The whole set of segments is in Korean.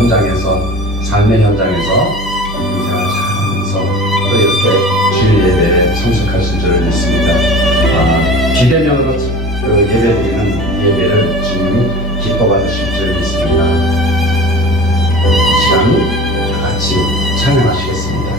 현장에서, 삶의 현장에서 인생을 살아가면서 또 이렇게 주일 예배에 참석하신 줄 믿습니다. 비대면으로 예배드리는 예배를 주님 기뻐 받으실 줄 믿습니다. 이 시간 다 같이 찬양하시겠습니다.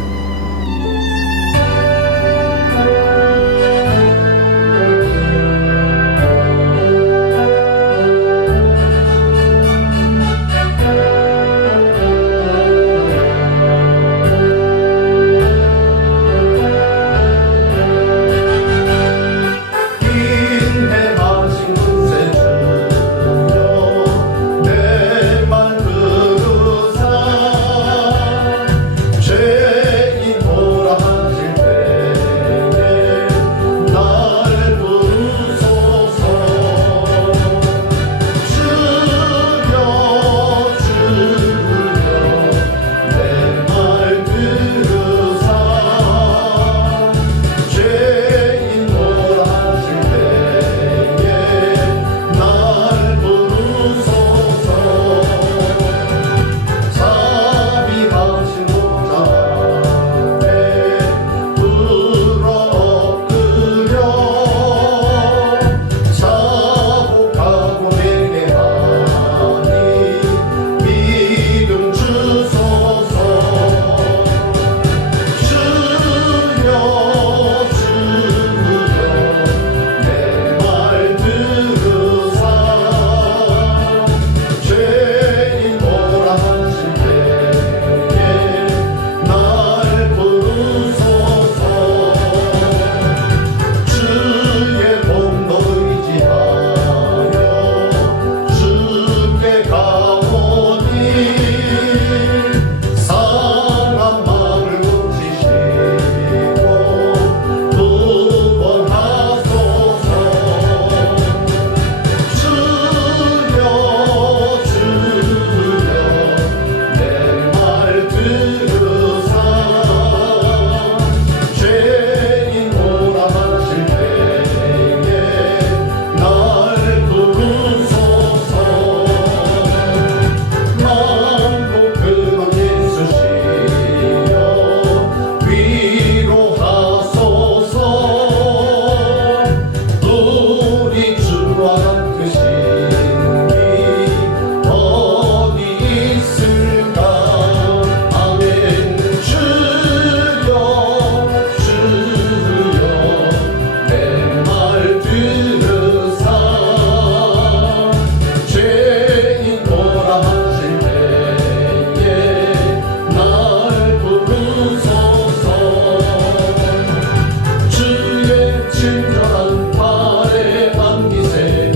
친절한 발에 안기세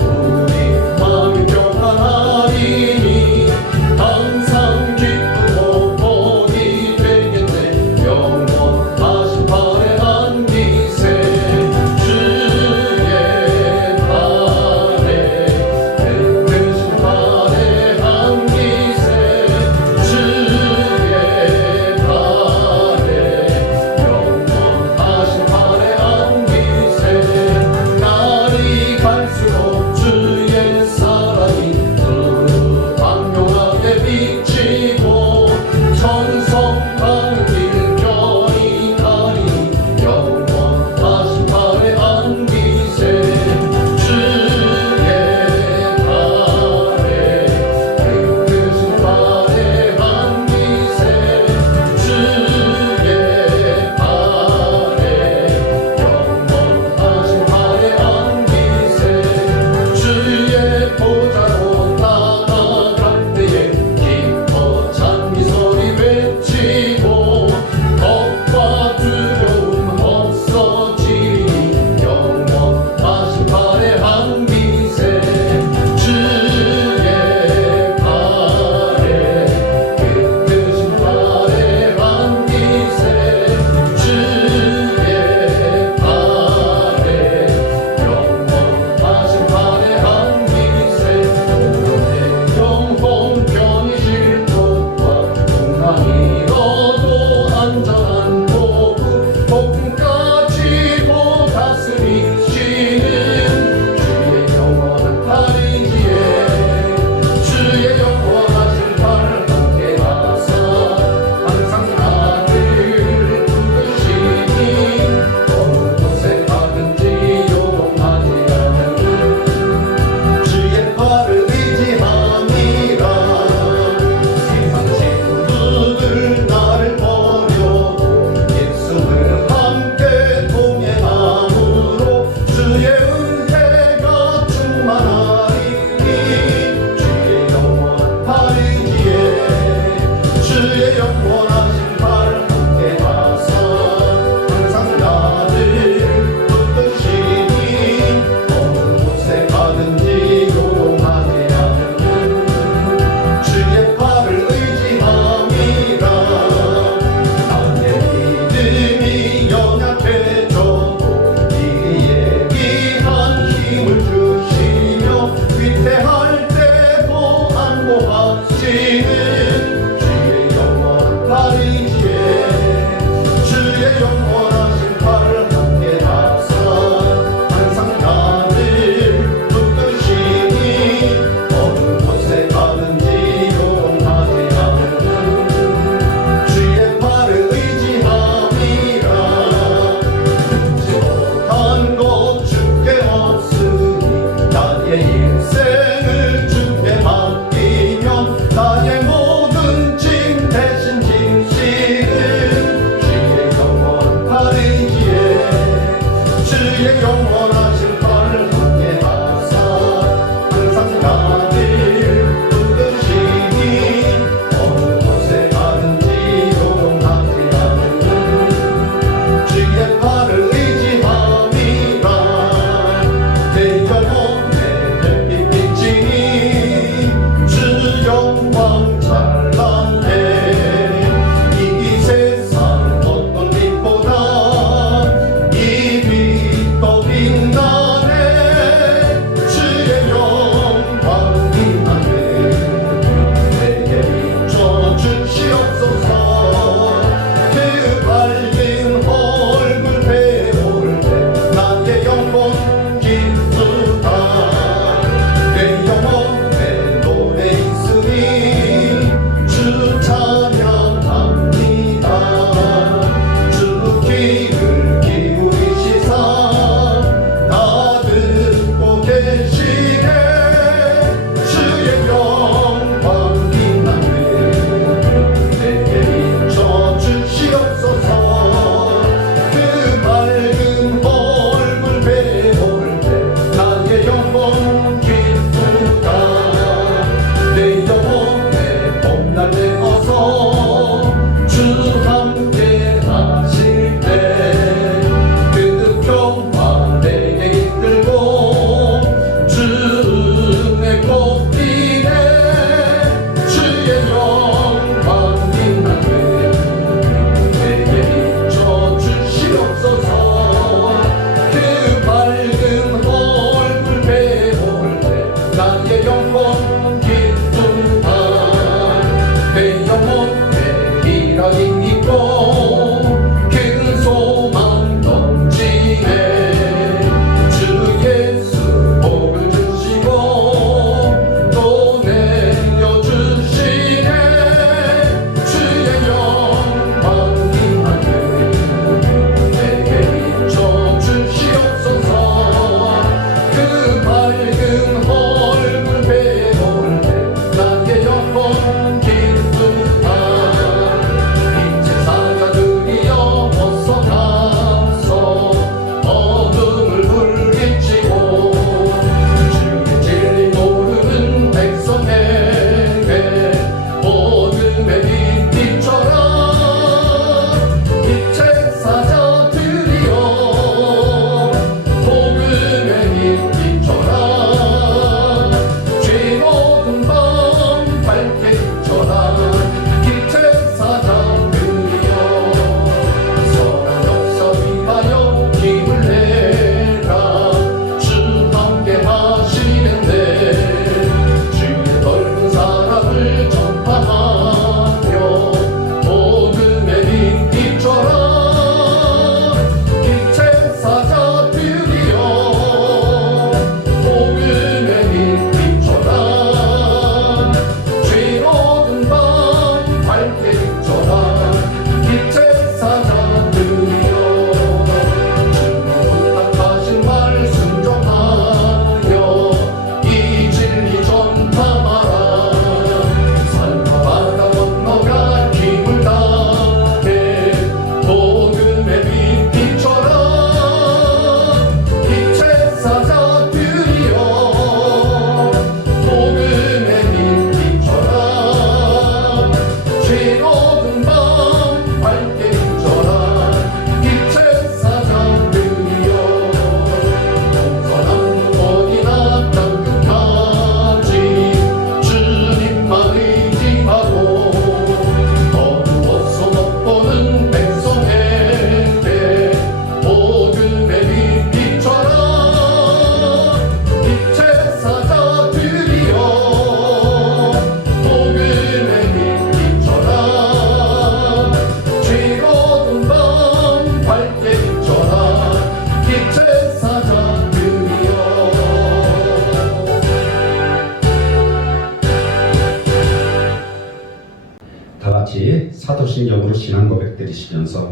신경으로 신앙 고백 드리시면서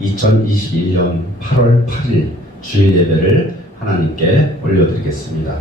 2021년 8월 8일 주일 예배를 하나님께 올려드리겠습니다.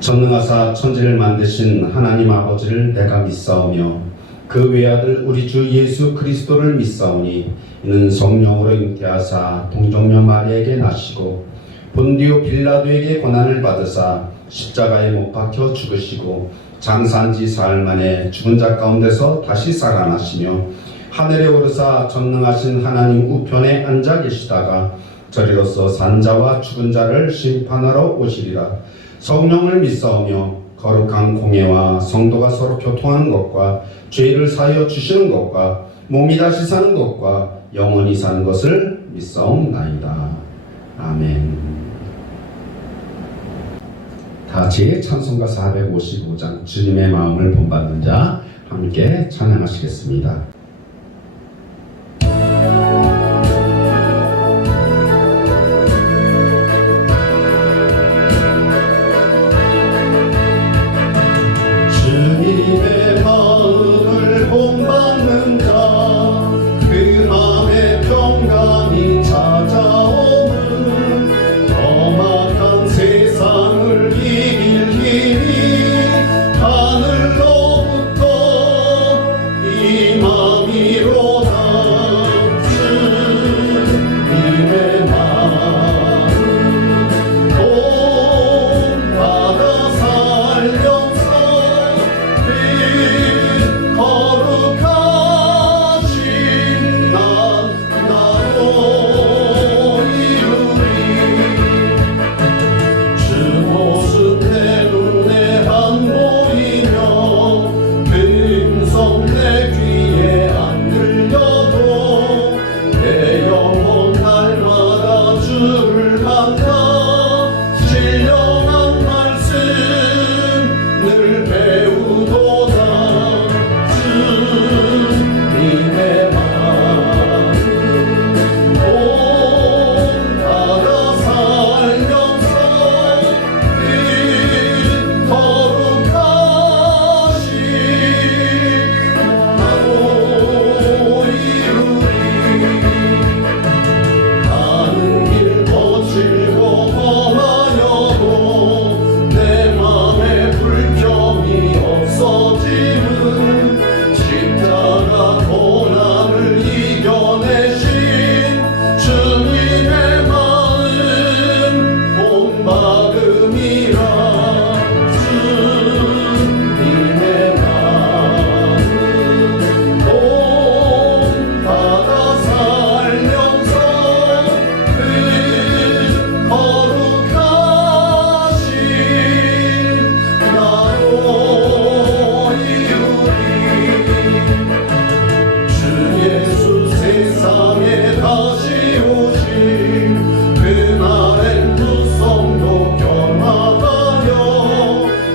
전능하사 천지를 만드신 하나님 아버지를 내가 믿사오며 그 외아들 우리 주 예수 그리스도를 믿사오니 이는 성령으로 잉태하사 동정녀 마리아에게 나시고 본디오 빌라도에게 고난을 받으사 십자가에 못 박혀 죽으시고 장사한 지 사흘 만에 죽은 자 가운데서 다시 살아나시며 하늘에 오르사 전능하신 하나님 우편에 앉아 계시다가 저리로서 산 자와 죽은 자를 심판하러 오시리라. 성령을 믿사오며 거룩한 공예와 성도가 서로 교통하는 것과 죄를 사하여 주시는 것과 몸이 다시 사는 것과 영원히 사는 것을 믿사옵나이다. 아멘. 다같이 찬송가 455장 주님의 마음을 본받는 자 함께 찬양하시겠습니다. 주님의 마음을 본받는 자, 그 마음에 평강이 찾아오는 험악한 세상을 이길 힘이 하늘로부터 임함이로다. 주님의 마음 본받아 살면서 거룩하신 나로 이루리. 주 모습 내 눈에 안 보이며 음성 내 귀에 안 들려도 내 영혼 날마다 주를 만나 신령한 말씀 늘 배우도다. 주님의 마음 본받아 살면서 그 거룩하신 나로 이루리. 가는 길 거칠고 험하여도 내 맘에 불평이 없어짐은 십자가 고난을 이겨내신 주님의 마음 본받음이라. 주님의 마음 본받아 살면서 그 거룩하신 나로 이루리. 주 예수 세상에 다시 오신 그날엔 두 성도 결합하여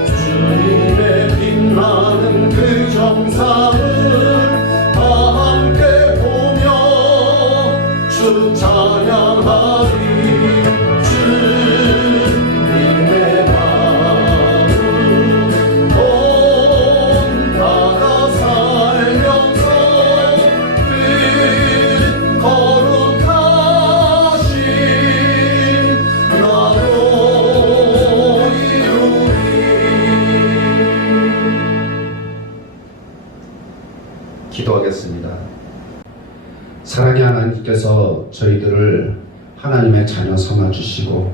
주님의 빛나는 그 정상을 다 함께 보며 주 찬양하리. 주님의 마음 본받아 살면서 그 거룩하신 나로 이루리. 기도하겠습니다. 사랑의 하나님께서 저희들을 하나님의 자녀 삼아 주시고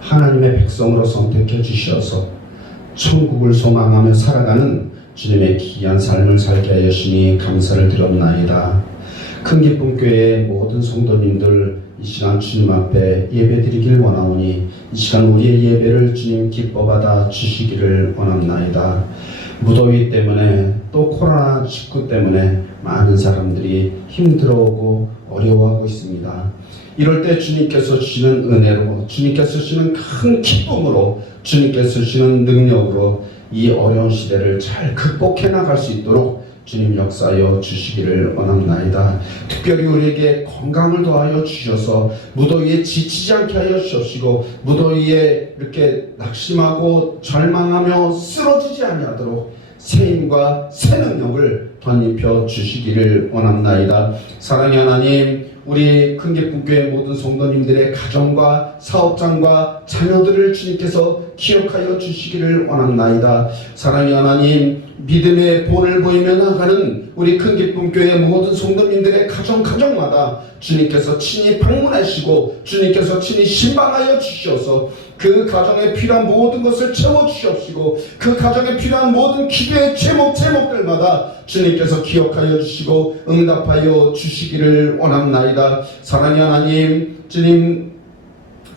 하나님의 백성으로 선택해 주셔서 천국을 소망하며 살아가는 주님의 귀한 삶을 살게 하여 주시니 감사를 드렸나이다. 큰 기쁨 교회의 모든 성도님들 이 시간 주님 앞에 예배드리길 원하오니 이 시간 우리의 예배를 주님 기뻐 받아 주시기를 원합나이다. 무더위 때문에 또 코로나19 때문에 많은 사람들이 힘들어오고 어려워하고 있습니다. 이럴 때 주님께서 주시는 은혜로, 주님께서 주시는 큰 기쁨으로, 주님께서 주시는 능력으로 이 어려운 시대를 잘 극복해 나갈 수 있도록 주님 역사하여 주시기를 원합나이다. 특별히 우리에게 건강을 더하여 주셔서 무더위에 지치지 않게 하여 주시고 무더위에 이렇게 낙심하고 절망하며 쓰러지지 아니하도록 새 힘과 새 능력을 덧입혀 주시기를 원합나이다. 사랑의 하나님, 우리 큰기쁨교회 모든 성도님들의 가정과 사업장과 자녀들을 주님께서 기억하여 주시기를 원합나이다. 사랑의 하나님, 믿음의 본을 보이며 나가는 우리 큰기쁨교회 모든 성도님들의 가정마다 주님께서 친히 방문하시고 주님께서 친히 신방하여 주시어서 그 가정에 필요한 모든 것을 채워주시옵시고 그 가정에 필요한 모든 기도의 제목들마다 주님께서 기억하여 주시고 응답하여 주시기를 원합나이다. 사랑의 하나님, 주님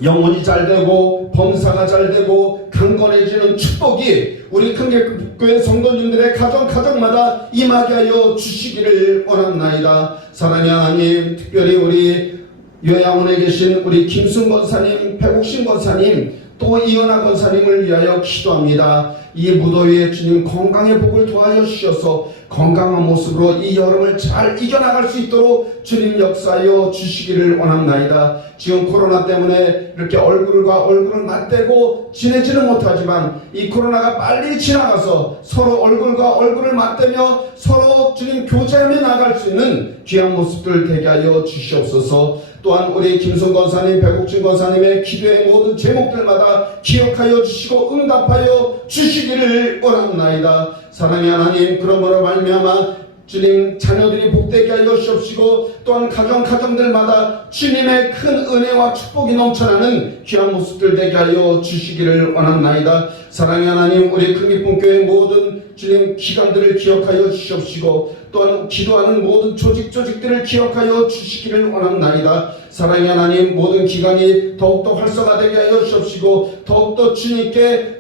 영혼이 잘되고 범사가 잘되고 강건해지는 축복이 우리 큰교회 성도님들의 가정마다 임하게 하여 주시기를 원합나이다. 사랑의 하나님, 특별히 우리 요양원에 계신 우리 김순 권사님, 백옥신 권사님, 또 이은하 권사님을 위하여 기도합니다. 이 무더위에 주님 건강의 복을 도와여 주셔서 건강한 모습으로 이 여름을 잘 이겨나갈 수 있도록 주님 역사하여 주시기를 원합나이다. 지금 코로나 때문에 이렇게 얼굴과 얼굴을 맞대고 지내지는 못하지만 이 코로나가 빨리 지나가서 서로 얼굴과 얼굴을 맞대며 서로 주님 교제하며 나갈 수 있는 귀한 모습들 되게 하여 주시옵소서. 또한 우리 김순 권사님, 백옥진 권사님의 기도의 모든 제목들마다 기억하여 주시고 응답하여 주시기를 원합나이다. 사랑의 하나님, 그러므로 말미암아 주님 자녀들이 복되게 하여 주옵시고 또한 가정들마다 주님의 큰 은혜와 축복이 넘쳐나는 귀한 모습들 되게 하여 주시기를 원합나이다. 사랑의 하나님, 우리 큰기쁨교회 모든 주님 기관들을 기억하여 주시옵시고 또한 기도하는 모든 조직들을 기억하여 주시기를 원합나이다. 사랑의 하나님, 모든 기관이 더욱더 활성화되게 하여 주시옵시고 더욱더 주님께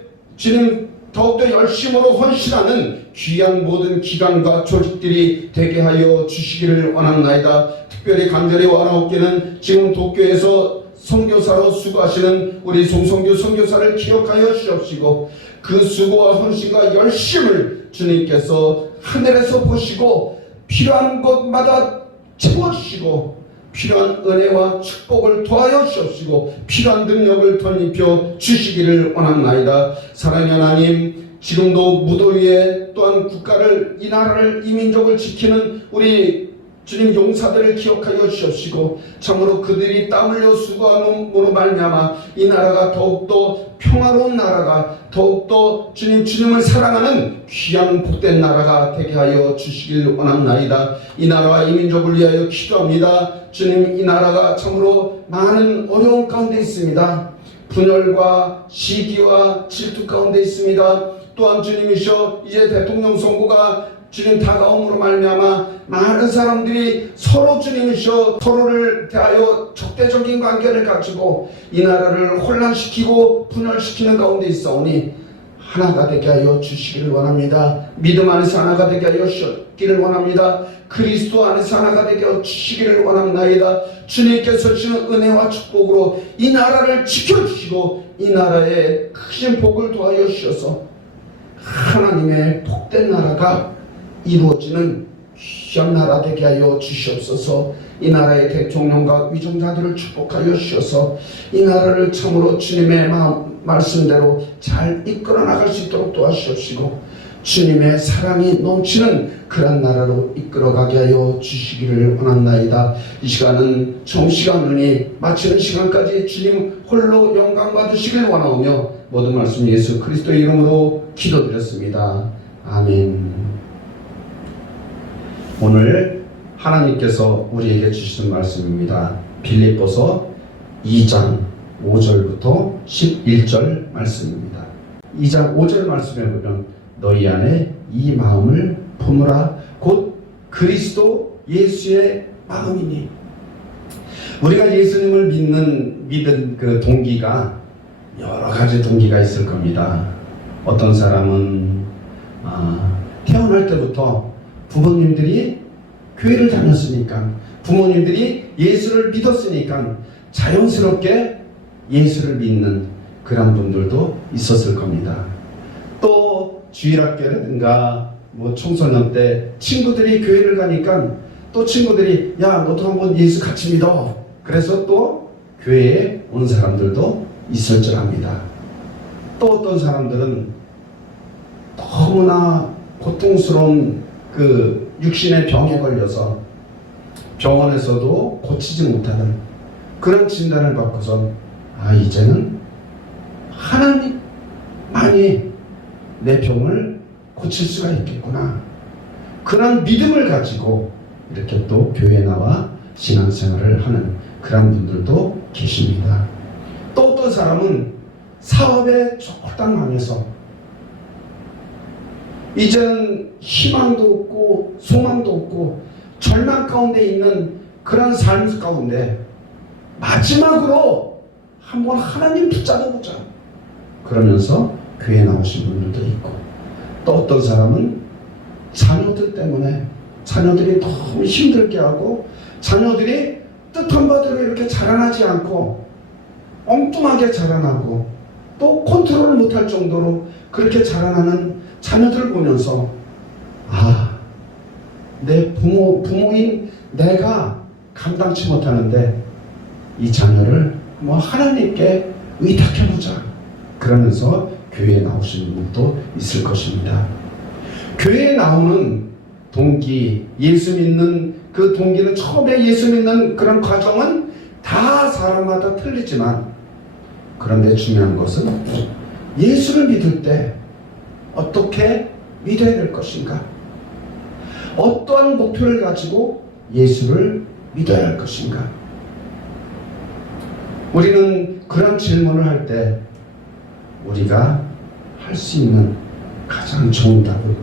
더욱더 열심으로 헌신하는 귀한 모든 기관과 조직들이 되게 하여 주시기를 원합나이다. 특별히 간절히 원하옵기는 지금 도쿄에서 선교사로 수고하시는 우리 송성규 선교사를 기억하여 주옵시고 그 수고와 헌신과 열심을 주님께서 하늘에서 보시고 필요한 것마다 채워주시고 필요한 은혜와 축복을 도하여 주옵시고 필요한 능력을 덧입혀 주시기를 원합나이다. 사랑의 하나님, 지금도 무더위에 또한 국가를, 이 나라를, 이 민족을 지키는 우리 주님 용사들을 기억하여 주옵시고 참으로 그들이 땀 흘려 수고함으로 말미암아 이 나라가 더욱더 평화로운 나라가 더욱더 주님을 사랑하는 귀한 복된 나라가 되게 하여 주시길 원합나이다. 이 나라와 이 민족을 위하여 기도합니다. 주님, 이 나라가 참으로 많은 어려움 가운데 있습니다. 분열과 시기와 질투 가운데 있습니다. 또한 주님이셔 이제 대통령 선거가 주님 다가옴으로 말미암아 많은 사람들이 서로 주님이셔 서로를 대하여 적대적인 관계를 가지고 이 나라를 혼란시키고 분열시키는 가운데 있사오니 하나가 되게 하여 주시기를 원합니다. 믿음 안에서 하나가 되게 하여 주시기를 원합니다. 그리스도 안에서 하나가 되게 하여 주시기를 원합나이다. 주님께서 주시는 은혜와 축복으로 이 나라를 지켜주시고 이 나라에 크신 복을 도하여 주셔서 하나님의 복된 나라가 이루어지는 귀한 나라 되게 하여 주시옵소서. 이 나라의 대통령과 위정자들을 축복하여 주셔서 이 나라를 참으로 주님의 말씀대로 잘 이끌어 나갈 수 있도록 도와주시옵시고 주님의 사랑이 넘치는 그런 나라로 이끌어가게 하여 주시기를 원합나이다. 이 시간은 정시간이니 마치는 시간까지 주님 홀로 영광 받으시길 원하오며 모든 말씀 예수 그리스도의 이름으로 기도드렸습니다. 아멘. 오늘 하나님께서 우리에게 주시는 말씀입니다. 빌립보서 2장 5절부터 11절 말씀입니다. 2장 5절 말씀에 보면 너희 안에 이 마음을 품으라 곧 그리스도 예수의 마음이니. 우리가 예수님을 믿은 그 동기가 여러 가지 동기가 있을 겁니다. 어떤 사람은 태어날 때부터 부모님들이 교회를 다녔으니까 부모님들이 예수를 믿었으니까 자연스럽게 예수를 믿는 그런 분들도 있었을 겁니다. 또 주일학교라든가 청소년 때 친구들이 교회를 가니까 또 친구들이 야 너도 한번 예수 같이 믿어. 그래서 또 교회에 온 사람들도 있을 줄 압니다. 또 어떤 사람들은 너무나 고통스러운 그 육신의 병에 걸려서 병원에서도 고치지 못하는 그런 진단을 받고선 이제는 하나님만이 내 병을 고칠 수가 있겠구나. 그런 믿음을 가지고 이렇게 또 교회에 나와 신앙생활을 하는 그런 분들도 계십니다. 또 어떤 사람은 사업에 쫄딱 망해서 이제는 희망도 없고 소망도 없고 절망 가운데 있는 그런 삶 가운데 마지막으로 한번 하나님 붙잡아보자 그러면서 교회에 나오신 분들도 있고, 또 어떤 사람은 자녀들 때문에 자녀들이 너무 힘들게 하고 자녀들이 뜻한 바대로 이렇게 자라나지 않고 엉뚱하게 자라나고 또 컨트롤을 못할 정도로 그렇게 자라나는 자녀들을 보면서 내 부모인 내가 감당치 못하는데 이 자녀를 하나님께 의탁해보자 그러면서 교회에 나오시는 분도 있을 것입니다. 교회에 나오는 동기, 예수 믿는 그 동기는 처음에 예수 믿는 그런 과정은 다 사람마다 틀리지만, 그런데 중요한 것은 예수를 믿을 때 어떻게 믿어야 될 것인가, 어떠한 목표를 가지고 예수를 믿어야 할 것인가. 우리는 그런 질문을 할 때 우리가 할 수 있는 가장 좋은 답은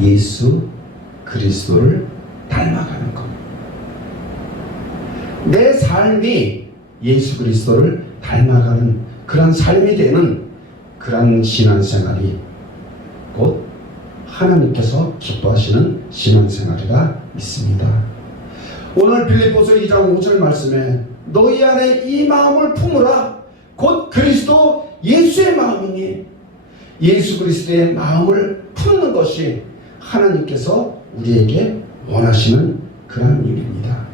예수 그리스도를 닮아가는 것. 내 삶이 예수 그리스도를 닮아가는 그런 삶이 되는 그런 신앙생활이 곧 하나님께서 기뻐하시는 신앙생활이라 믿습니다. 오늘 빌립보서 2장 5절 말씀에 너희 안에 이 마음을 품으라 곧 그리스도 예수의 마음이니, 예수 그리스도의 마음을 품는 것이 하나님께서 우리에게 원하시는 그런 일입니다.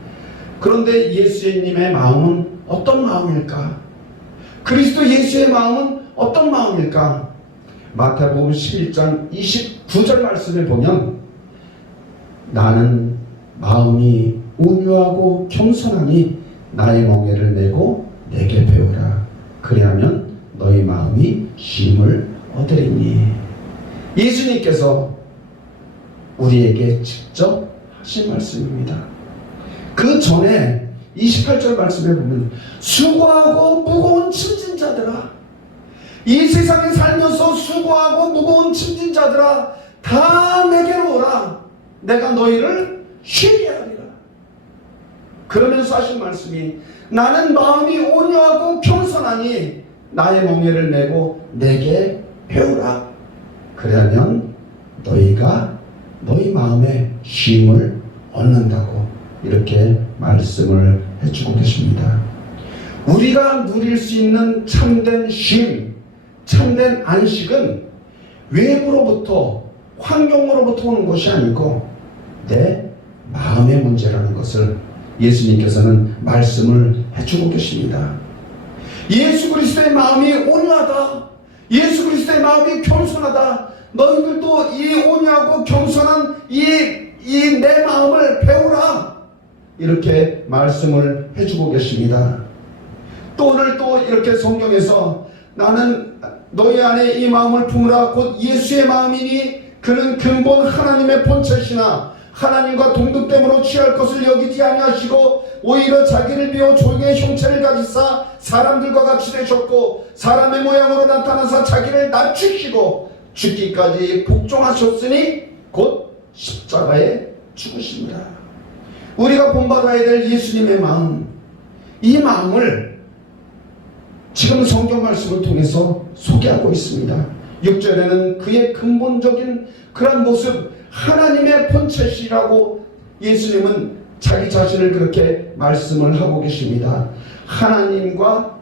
그런데 예수님의 마음은 어떤 마음일까? 그리스도 예수의 마음은 어떤 마음일까? 마태복음 11장 29절 말씀을 보면 나는 마음이 온유하고 겸손하니 나의 멍에를 메고 내게 배우라. 그리하면 너희 마음이 쉼을 얻으리니. 예수님께서 우리에게 직접 하신 말씀입니다. 그 전에 28절 말씀에 보면 수고하고 무거운 짐진 자들아, 이 세상에 살면서 수고하고 무거운 짐진 자들아 다 내게로 오라. 내가 너희를 쉬게 하리라. 그러면서 하신 말씀이 나는 마음이 온유하고 겸손하니 나의 멍에를 메고 내게 배우라. 그러면 너희가 너희 마음에 쉼을 얻는다고 이렇게 말씀을 해주고 계십니다. 우리가 누릴 수 있는 참된 쉼, 참된 안식은 외부로부터 환경으로부터 오는 것이 아니고 내 마음의 문제라는 것을 예수님께서는 말씀을 해주고 계십니다. 예수 그리스도의 마음이 온유하다, 예수 그리스도의 마음이 겸손하다. 너희들도 이 온유하고 겸손한 이 내 마음을 배우라. 이렇게 말씀을 해주고 계십니다. 또 오늘 또 이렇게 성경에서 나는 너희 안에 이 마음을 품으라 곧 예수의 마음이니 그는 근본 하나님의 본체시나 하나님과 동등됨으로 취할 것을 여기지 아니하시고 오히려 자기를 비워 종의 형체를 가지사 사람들과 같이 되셨고 사람의 모양으로 나타나사 자기를 낮추시고 죽기까지 복종하셨으니 곧 십자가에 죽으십니다. 우리가 본받아야 될 예수님의 마음, 이 마음을 지금 성경 말씀을 통해서 소개하고 있습니다. 6절에는 그의 근본적인 그런 모습, 하나님의 본체시라고 예수님은 자기 자신을 그렇게 말씀을 하고 계십니다. 하나님과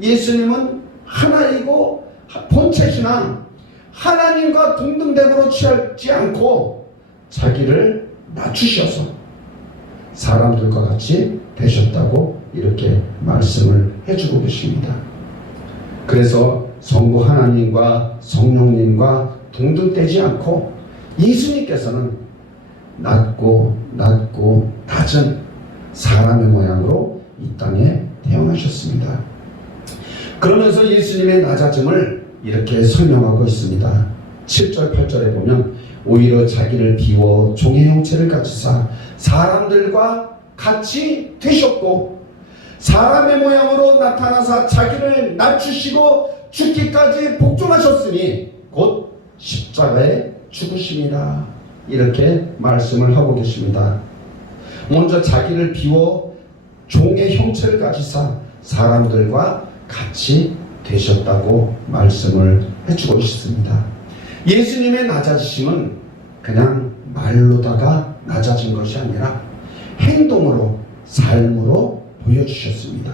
예수님은 하나이고 본체시나 하나님과 동등됨으로 취하지 않고 자기를 낮추셔서 사람들과 같이 되셨다고 이렇게 말씀을 해주고 계십니다. 그래서 성부 하나님과 성령님과 동등되지 않고 예수님께서는 낮고 낮은 사람의 모양으로 이 땅에 태어나셨습니다. 그러면서 예수님의 낮아짐을 이렇게 설명하고 있습니다. 7절 8절에 보면 오히려 자기를 비워 종의 형체를 가지사 사람들과 같이 되셨고 사람의 모양으로 나타나사 자기를 낮추시고 죽기까지 복종하셨으니 곧 십자가에 죽으십니다. 이렇게 말씀을 하고 계십니다. 먼저 자기를 비워 종의 형체를 가지사 사람들과 같이 되셨다고 말씀을 해주고 있습니다. 예수님의 낮아지심은 그냥 말로다가 낮아진 것이 아니라 행동으로, 삶으로 보여주셨습니다.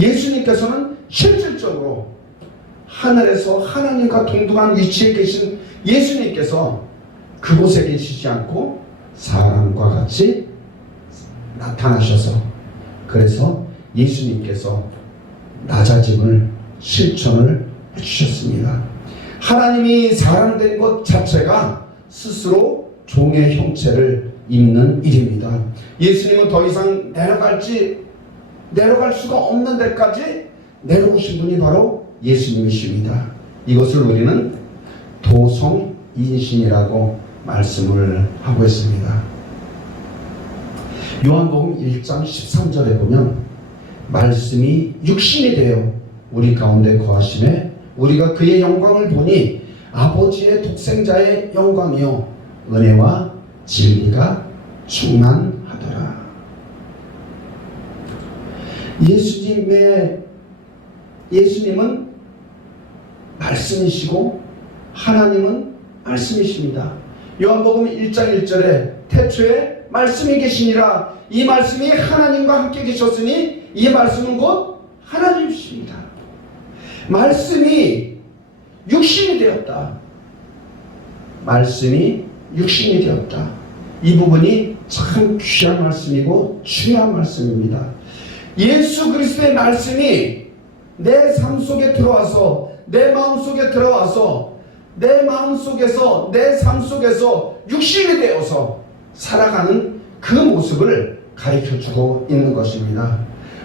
예수님께서는 실질적으로 하늘에서 하나님과 동등한 위치에 계신 예수님께서 그곳에 계시지 않고 사람과 같이 나타나셔서, 그래서 예수님께서 낮아짐을 실천을 해주셨습니다. 하나님이 사람 된 것 자체가 스스로 종의 형체를 입는 일입니다. 예수님은 더 이상 내려갈 수가 없는 데까지 내려오신 분이 바로 예수님이십니다. 이것을 우리는 도성인신이라고 말씀을 하고 있습니다. 요한복음 1장 13절에 보면 말씀이 육신이 되어 우리 가운데 거하심에 우리가 그의 영광을 보니 아버지의 독생자의 영광이요 은혜와 진리가 충만하더라. 예수님은 말씀이시고 하나님은 말씀이십니다. 요한복음 1장 1절에 태초에 말씀이 계시니라. 이 말씀이 하나님과 함께 계셨으니 이 말씀은 곧 하나님이십니다. 말씀이 육신이 되었다. 말씀이 육신이 되었다. 이 부분이 참 귀한 말씀이고 중요한 말씀입니다. 예수 그리스도의 말씀이 내 삶 속에 들어와서 내 마음 속에 들어와서 내 마음 속에서 내 삶 속에서 육신이 되어서 살아가는 그 모습을 가르쳐주고 있는 것입니다.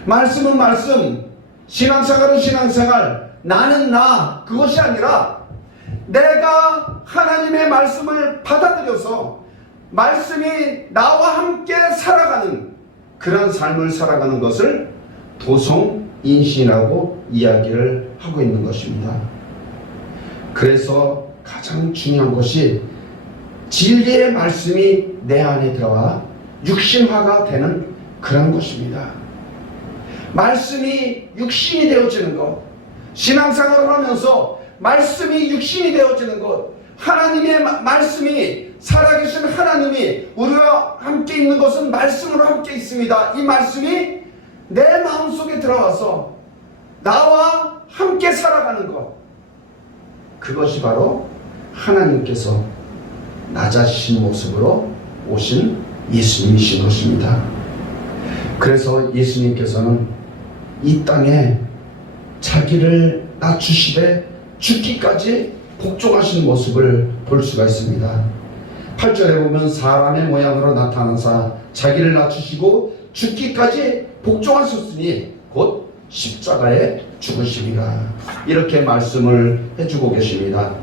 말씀은 말씀, 신앙생활은 신앙생활, 나는 나, 그것이 아니라 내가 하나님의 말씀을 받아들여서 말씀이 나와 함께 살아가는 그런 삶을 살아가는 것을 도성인신이라고 이야기를 하고 있는 것입니다. 그래서 가장 중요한 것이 진리의 말씀이 내 안에 들어와 육신화가 되는 그런 것입니다. 말씀이 육신이 되어지는 것, 신앙생활을 하면서 말씀이 육신이 되어지는 것, 하나님의 말씀이, 살아계신 하나님이 우리와 함께 있는 것은 말씀으로 함께 있습니다. 이 말씀이 내 마음속에 들어와서 나와 함께 살아가는 것, 그것이 바로 하나님께서 낮아지신 모습으로 오신 예수님이신 것입니다. 그래서 예수님께서는 이 땅에 자기를 낮추시되 죽기까지 복종하신 모습을 볼 수가 있습니다. 8절에 보면 사람의 모양으로 나타나사 자기를 낮추시고 죽기까지 복종하셨으니 곧 십자가에 죽으시리라. 이렇게 말씀을 해주고 계십니다.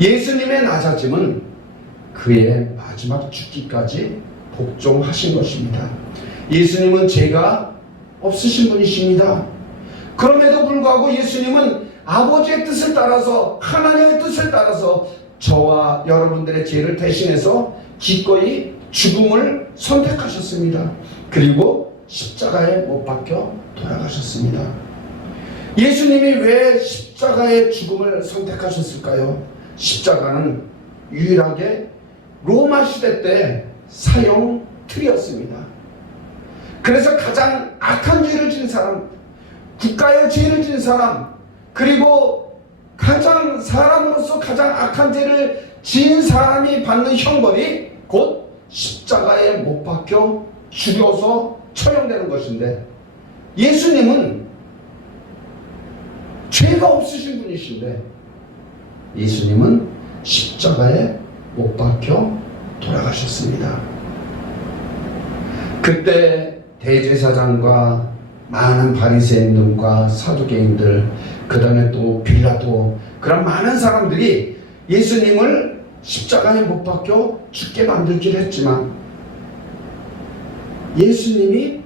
예수님의 낮아짐은 그의 마지막 죽기까지 복종하신 것입니다. 예수님은 죄가 없으신 분이십니다. 그럼에도 불구하고 예수님은 아버지의 뜻을 따라서, 하나님의 뜻을 따라서 저와 여러분들의 죄를 대신해서 기꺼이 죽음을 선택하셨습니다. 그리고 십자가에 못 박혀 돌아가셨습니다. 예수님이 왜 십자가의 죽음을 선택하셨을까요? 십자가는 유일하게 로마 시대 때 사형 틀이었습니다. 그래서 가장 악한 죄를 지은 사람, 국가의 죄를 지은 사람, 그리고 사람으로서 가장 악한 죄를 지은 사람이 받는 형벌이 곧 십자가에 못 박혀 죽여서 처형되는 것인데, 예수님은 죄가 없으신 분이신데 예수님은 십자가에 못 박혀 돌아가셨습니다. 그때 대제사장과 많은 바리새인들과 사두개인들, 그 다음에 또 빌라도, 그런 많은 사람들이 예수님을 십자가에 못 박혀 죽게 만들기로 했지만 예수님이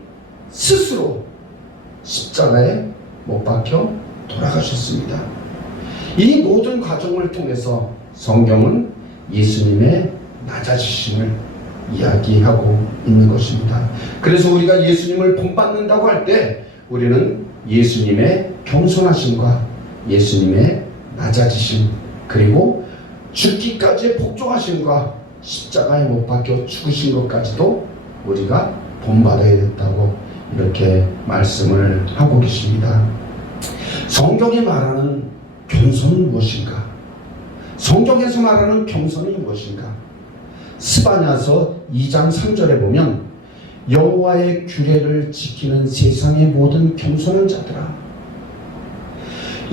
스스로 십자가에 못 박혀 돌아가셨습니다. 이 모든 과정을 통해서 성경은 예수님의 낮아지심을 이야기하고 있는 것입니다. 그래서 우리가 예수님을 본받는다고 할 때 우리는 예수님의 겸손하심과 예수님의 낮아지심, 그리고 죽기까지 복종하심과 십자가에 못 박혀 죽으신 것까지도 우리가 본받아야 된다고 이렇게 말씀을 하고 계십니다. 성경이 말하는 겸손은 무엇인가? 성경에서 말하는 겸손이 무엇인가? 스바냐서 2장 3절에 보면 여호와의 규례를 지키는 세상의 모든 겸손한 자들아,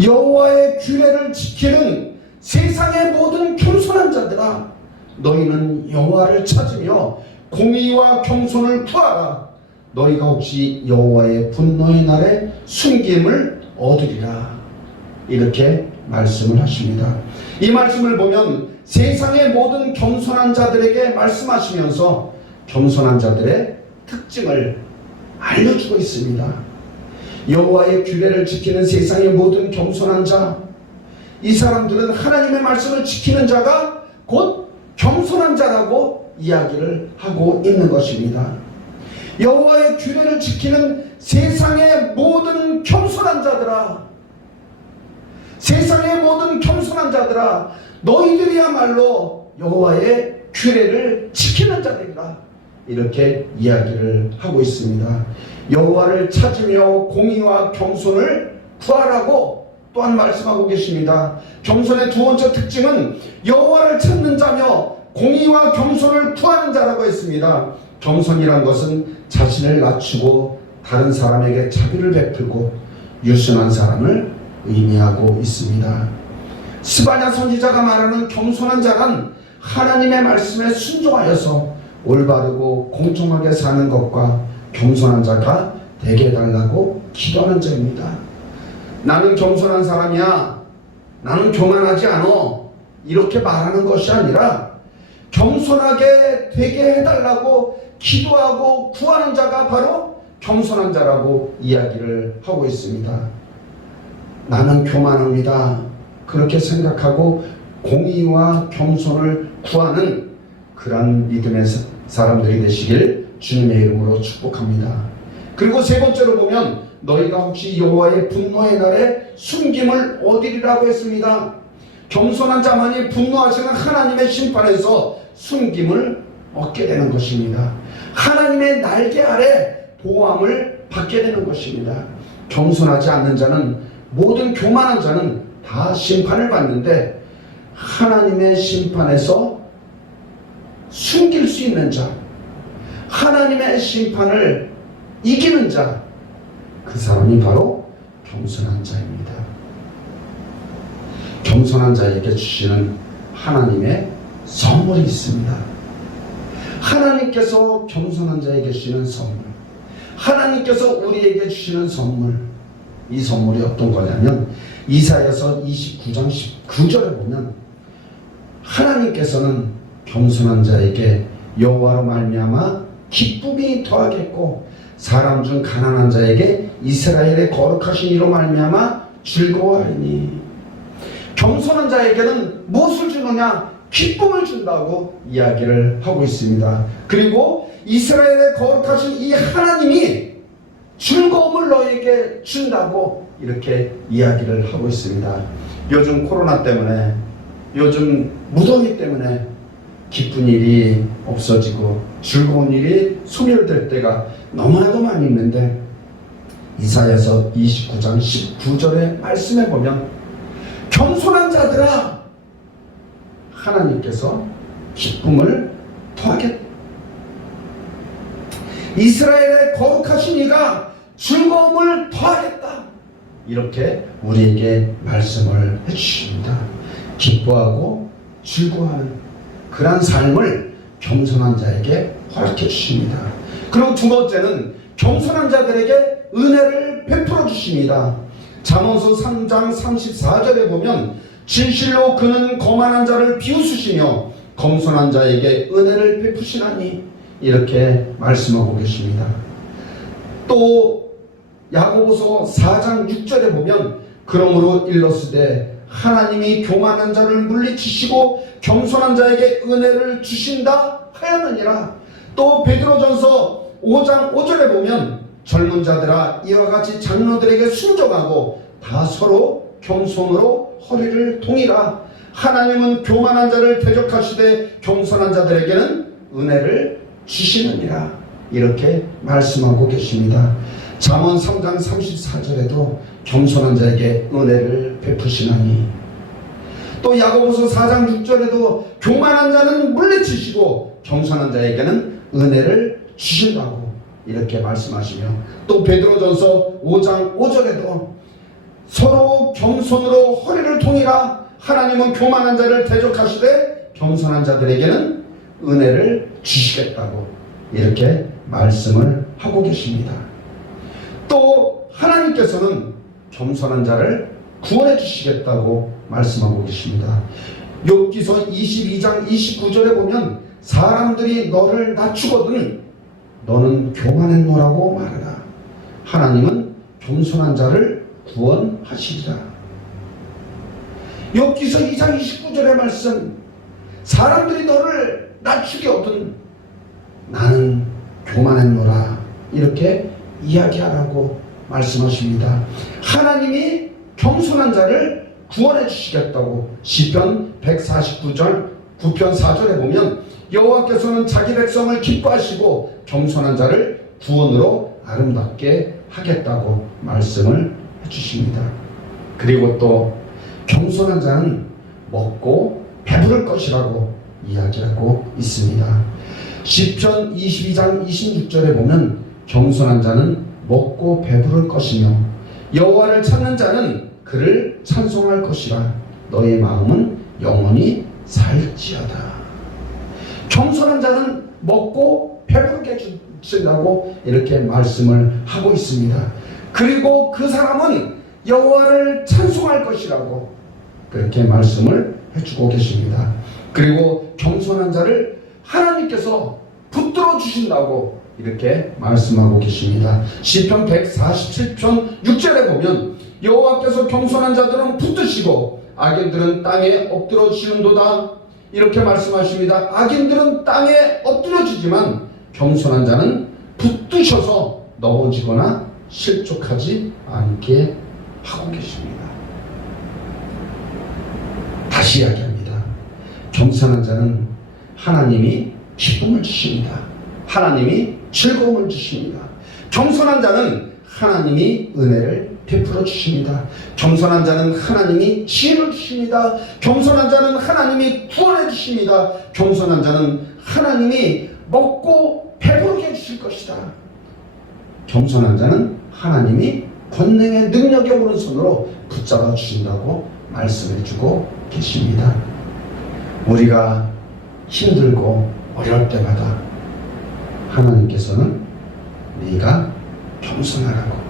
여호와의 규례를 지키는 세상의 모든 겸손한 자들아, 너희는 여호와를 찾으며 공의와 겸손을 구하라. 너희가 혹시 여호와의 분노의 날에 숨김을 얻으리라. 이렇게 말씀을 하십니다. 이 말씀을 보면 세상의 모든 겸손한 자들에게 말씀하시면서 겸손한 자들의 특징을 알려주고 있습니다. 여호와의 규례를 지키는 세상의 모든 겸손한 자, 이 사람들은 하나님의 말씀을 지키는 자가 곧 겸손한 자라고 이야기를 하고 있는 것입니다. 여호와의 규례를 지키는 세상의 모든 겸손한 자들아, 세상의 모든 겸손한 자들아, 너희들이야말로 여호와의 규례를 지키는 자들이라. 이렇게 이야기를 하고 있습니다. 여호와를 찾으며 공의와 겸손을 구하라고 또한 말씀하고 계십니다. 겸손의 두 번째 특징은 여호와를 찾는 자며 공의와 겸손을 구하는 자라고 했습니다. 겸손이란 것은 자신을 낮추고 다른 사람에게 자비를 베풀고 유순한 사람을 의미하고 있습니다. 스바냐 선지자가 말하는 겸손한 자란 하나님의 말씀에 순종하여서 올바르고 공정하게 사는 것과 겸손한 자가 되게 해달라고 기도하는 자입니다. 나는 겸손한 사람이야, 나는 교만하지 않아, 이렇게 말하는 것이 아니라 겸손하게 되게 해달라고 기도하고 구하는 자가 바로 겸손한 자라고 이야기를 하고 있습니다. 나는 교만합니다, 그렇게 생각하고 공의와 겸손을 구하는 그런 믿음의 사람들이 되시길 주님의 이름으로 축복합니다. 그리고 세 번째로 보면 너희가 혹시 여호와의 분노의 날에 숨김을 얻으리라고 했습니다. 겸손한 자만이 분노하시는 하나님의 심판에서 숨김을 얻게 되는 것입니다. 하나님의 날개 아래 보호함을 받게 되는 것입니다. 겸손하지 않는 자는, 모든 교만한 자는 다 심판을 받는데 하나님의 심판에서 숨길 수 있는 자, 하나님의 심판을 이기는 자, 그 사람이 바로 겸손한 자입니다. 겸손한 자에게 주시는 하나님의 선물이 있습니다. 하나님께서 겸손한 자에게 주시는 선물, 하나님께서 우리에게 주시는 선물, 이 선물이 어떤 거냐면 이사야서 29장 19절에 보면 하나님께서는 겸손한 자에게 여호와로 말미암아 기쁨이 더하겠고 사람 중 가난한 자에게 이스라엘의 거룩하신 이로 말미암아 즐거워하리니. 겸손한 자에게는 무엇을 주느냐? 기쁨을 준다고 이야기를 하고 있습니다. 그리고 이스라엘의 거룩하신 이 하나님이 즐거움을 너에게 준다고 이렇게 이야기를 하고 있습니다. 요즘 코로나 때문에, 요즘 무더위 때문에 기쁜 일이 없어지고 즐거운 일이 소멸될 때가 너무나도 많이 있는데 이사야서 29장 19절의 말씀에 보면 겸손한 자들아, 하나님께서 기쁨을 더하겠다. 이스라엘의 거룩하신 이가 즐거움을 더하겠다. 이렇게 우리에게 말씀을 해주십니다. 기뻐하고 즐거워하는 그러한 삶을 겸손한 자에게 허락해 주십니다. 그리고 두 번째는 겸손한 자들에게 은혜를 베풀어 주십니다. 잠언서 3장 34절에 보면 진실로 그는 거만한 자를 비웃으시며 겸손한 자에게 은혜를 베푸시나니 이렇게 말씀하고 계십니다. 또 야고보서 4장 6절에 보면 그러므로 일러스되 하나님이 교만한 자를 물리치시고 겸손한 자에게 은혜를 주신다 하였느니라. 또 베드로전서 5장 5절에 보면 젊은 자들아 이와 같이 장로들에게 순종하고 다 서로 겸손으로 허리를 동이라. 하나님은 교만한 자를 대적하시되 겸손한 자들에게는 은혜를 주시느니라. 이렇게 말씀하고 계십니다. 잠언 3장 34절에도 겸손한 자에게 은혜를 베푸시나니, 또 야고보서 4장 6절에도 교만한 자는 물리치시고 겸손한 자에게는 은혜를 주신다고 이렇게 말씀하시며, 또 베드로전서 5장 5절에도 서로 겸손으로 허리를 동이라. 하나님은 교만한 자를 대적하시되 겸손한 자들에게는 은혜를 주시겠다고 이렇게 말씀을 하고 계십니다. 또 하나님께서는 겸손한 자를 구원해 주시겠다고 말씀하고 계십니다. 욥기서 22장 29절에 보면 사람들이 너를 낮추거든 너는 교만했노라고 말하라. 하나님은 겸손한 자를 구원하시리라. 욥기서 2장 29절의 말씀, 사람들이 너를 낮추게 얻은 나는 교만했노라 이렇게 이야기하라고 말씀하십니다. 하나님이 겸손한 자를 구원해 주시겠다고 시편 149절 9편 4절에 보면 여호와께서는 자기 백성을 기뻐하시고 겸손한 자를 구원으로 아름답게 하겠다고 말씀을 해주십니다. 그리고 또 겸손한 자는 먹고 배부를 것이라고 이야기하고 있습니다. 시편 22장 26절에 보면 겸손한 자는 먹고 배부를 것이며 여호와를 찾는 자는 그를 찬송할 것이라. 너의 마음은 영원히 살지어다. 겸손한 자는 먹고 배부르게 주신다고 이렇게 말씀을 하고 있습니다. 그리고 그 사람은 여호와를 찬송할 것이라고 그렇게 말씀을 해주고 계십니다. 그리고 겸손한 자를 하나님께서 붙들어 주신다고 이렇게 말씀하고 계십니다. 시편 147편 6절에 보면 여호와께서 겸손한 자들은 붙드시고 악인들은 땅에 엎드러지는도다 이렇게 말씀하십니다. 악인들은 땅에 엎드려지지만 겸손한 자는 붙드셔서 넘어지거나 실족하지 않게 하고 계십니다. 다시 이야기합니다. 겸손한 자는 하나님이 기쁨을 주십니다. 하나님이 즐거움을 주십니다. 겸손한 자는 하나님이 은혜를 베풀어 주십니다. 겸손한 자는 하나님이 지혜를 주십니다. 겸손한 자는 하나님이 구원해 주십니다. 겸손한 자는 하나님이 먹고 배부르게 해주실 것이다. 겸손한 자는 하나님이 권능의 능력의 오른손으로 붙잡아 주신다고 말씀해 주고 계십니다. 우리가 힘들고 어려울 때마다 하나님께서는 네가 겸손하라고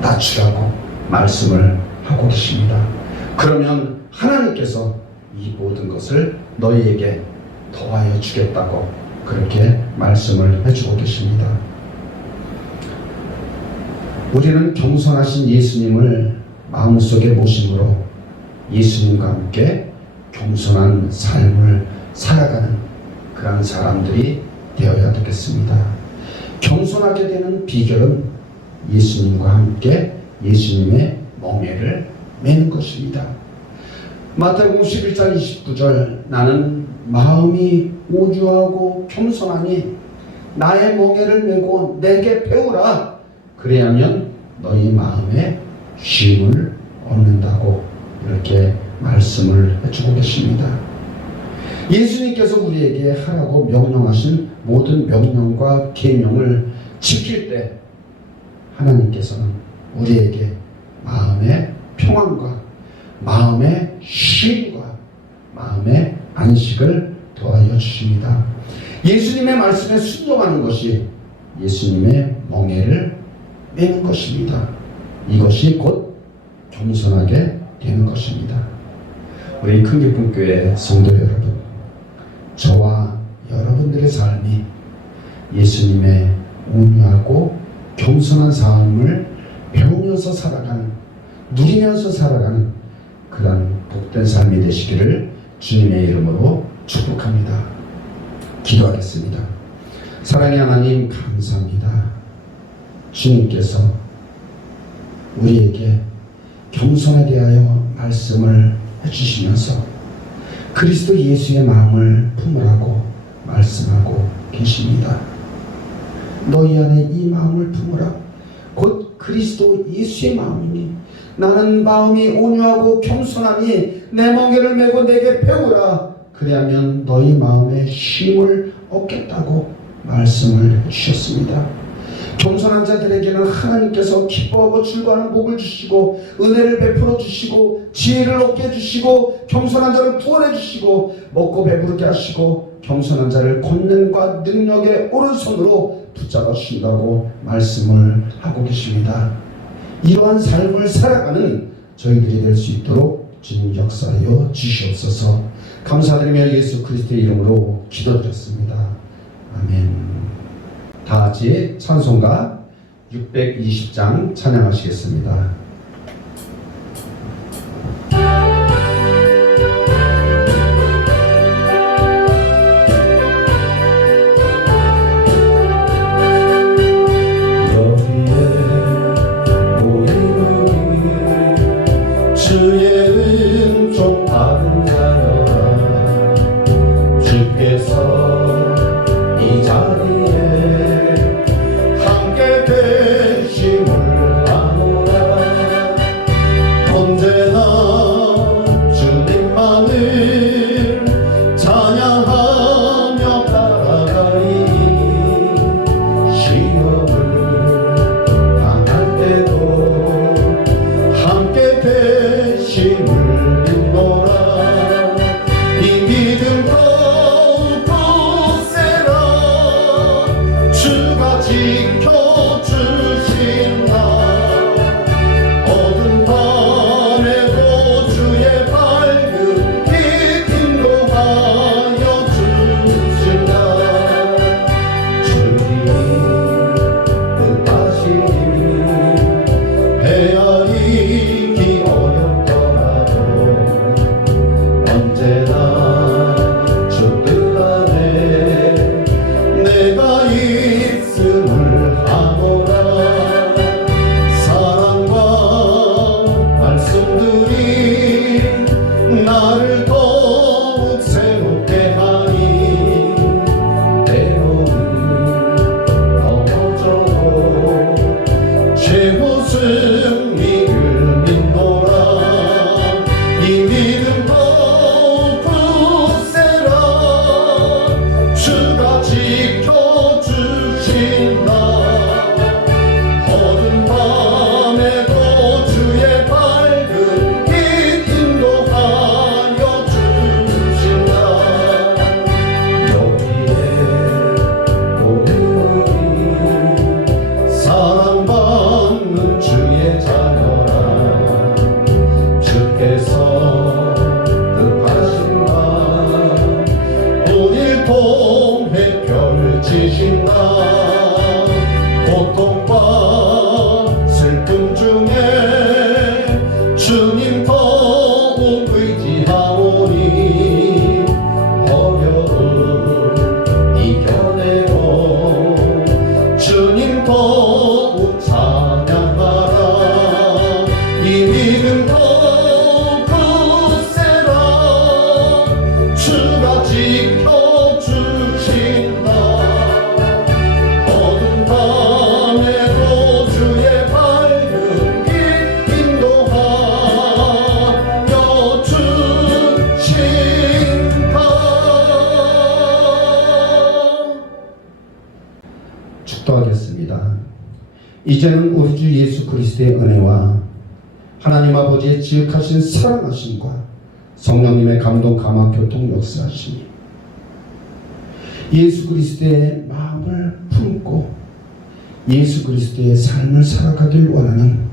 낮추라고 말씀을 하고 계십니다. 그러면 하나님께서 이 모든 것을 너희에게 더하여 주겠다고 그렇게 말씀을 해주고 계십니다. 우리는 겸손하신 예수님을 마음속에 모심으로 예수님과 함께 겸손한 삶을 살아가는 그런 사람들이 되어야 되겠습니다. 겸손하게 되는 비결은 예수님과 함께 예수님의 멍에를 매는 것입니다. 마태복음 11장 29절 나는 마음이 오주하고 겸손하니 나의 멍에를 메고 내게 배우라. 그래야면 너희 마음에 쉼을 얻는다고 이렇게 말씀을 해주고 계십니다. 예수님께서 우리에게 하라고 명령하신 모든 명령과 계명을 지킬 때 하나님께서는 우리에게 마음의 평안과 마음의 쉼과 마음의 안식을 더하여 주십니다. 예수님의 말씀에 순종하는 것이 예수님의 멍에를 매는 것입니다. 이것이 곧 겸손하게 되는 것입니다. 우리 큰기쁨교회 성도 여러분, 저와 여러분들의 삶이 예수님의 온유하고 겸손한 삶을 배우면서 살아가는, 누리면서 살아가는 그런 복된 삶이 되시기를 주님의 이름으로 축복합니다. 기도하겠습니다. 사랑의 하나님, 감사합니다. 주님께서 우리에게 겸손에 대하여 말씀을 해주시면서 그리스도 예수의 마음을 품으라고 말씀하고 계십니다. 너희 안에 이 마음을 품으라. 곧 그리스도 예수의 마음이니 나는 마음이 온유하고 겸손하니 내 멍에를 메고 내게 배우라. 그리하면 너희 마음에 쉼을 얻겠다고 말씀을 주셨습니다. 겸손한 자들에게는 하나님께서 기뻐하고 즐거워하는 복을 주시고 은혜를 베풀어 주시고 지혜를 얻게 해주시고 겸손한 자를 구원해 주시고 먹고 배부르게 하시고 겸손한 자를 권능과 능력의 오른손으로 붙잡아 주신다고 말씀을 하고 계십니다. 이러한 삶을 살아가는 저희들이 될 수 있도록 주님 역사하여 주시옵소서. 감사드리며 예수 그리스도의 이름으로 기도드렸습니다. 아멘. 다 같이 찬송가 620장 찬양하시겠습니다. 주의 은총 받은 자여라. 주께서 이 자리에 함께 되심을 아노라. 언제나 주님만을 찬양하며 따라가리. 시험을 당할 때도 함께 되심을 믿노라. 이 믿음 더욱 굳세라. 주가 지켜주신다. 어두운 밤에도 주의 밝은 빛 인도하여 주신다. 주님 뜻하시니 헤아리기 어렵더라도 언제나 주 뜻 안에 내가 있음을 아노라. 사랑과 말씀들이 나를 더욱 새롭게 하니 때로는 넘어져도 최고 승리를 믿노라. 이 믿음 더욱 굳세라. 주가 지켜주신다. 어두운 밤에도 주의 밝은 빛 인도하여 주신다. 여기에 모든 사랑받는 주의 자녀라. 주께서 뜻하신다. 오늘 통해 펼치신다. 고통과 슬픔 중에 주님 더욱 의지하오니 어려움 이겨내고 주님 더욱 찬양하라. 이 믿음 더욱 굳세라. 주가 지켜주신다. 어두운 밤에도 주의 밝은 빛 인도하여 주신다. 축도하겠습니다. 이제는 우리 주 예수 그리스도의 은혜와 하나님 아버지의 지극하신 사랑하심과 성령님의 감동 감화 교통 역사하심이 예수 그리스도의 마음을 품고 예수 그리스도의 삶을 살아가길 원하는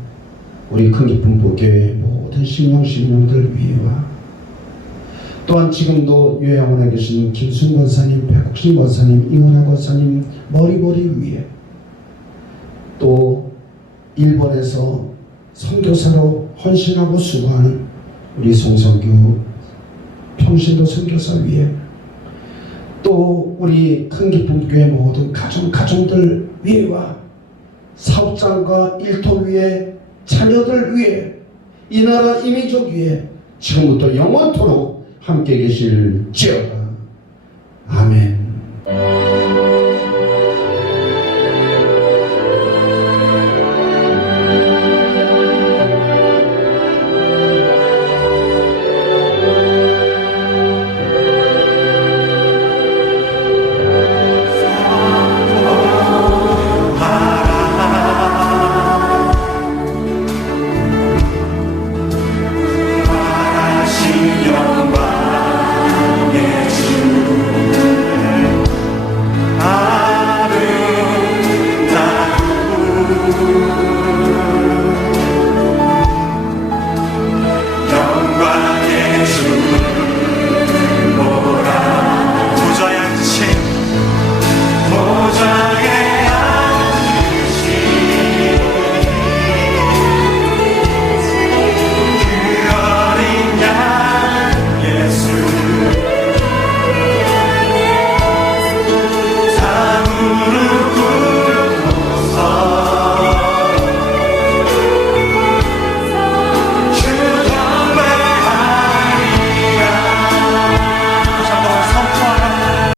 우리 큰기쁨 부교의 모든 신령들 위에와 또한 지금도 요양원에 계신 김순 권사님, 백옥신 권사님, 이은하 권사님 머리머리 위에 또 일본에서 선교사로 헌신하고 수고하는 우리 송성규 평신도 선교사 위에 또 우리 큰기쁨교회 모든 가정들 위에와 사업장과 일터 위에 자녀들 위에 이 나라 이민족 위에 지금부터 영원토록 함께 계실지어다. 아멘.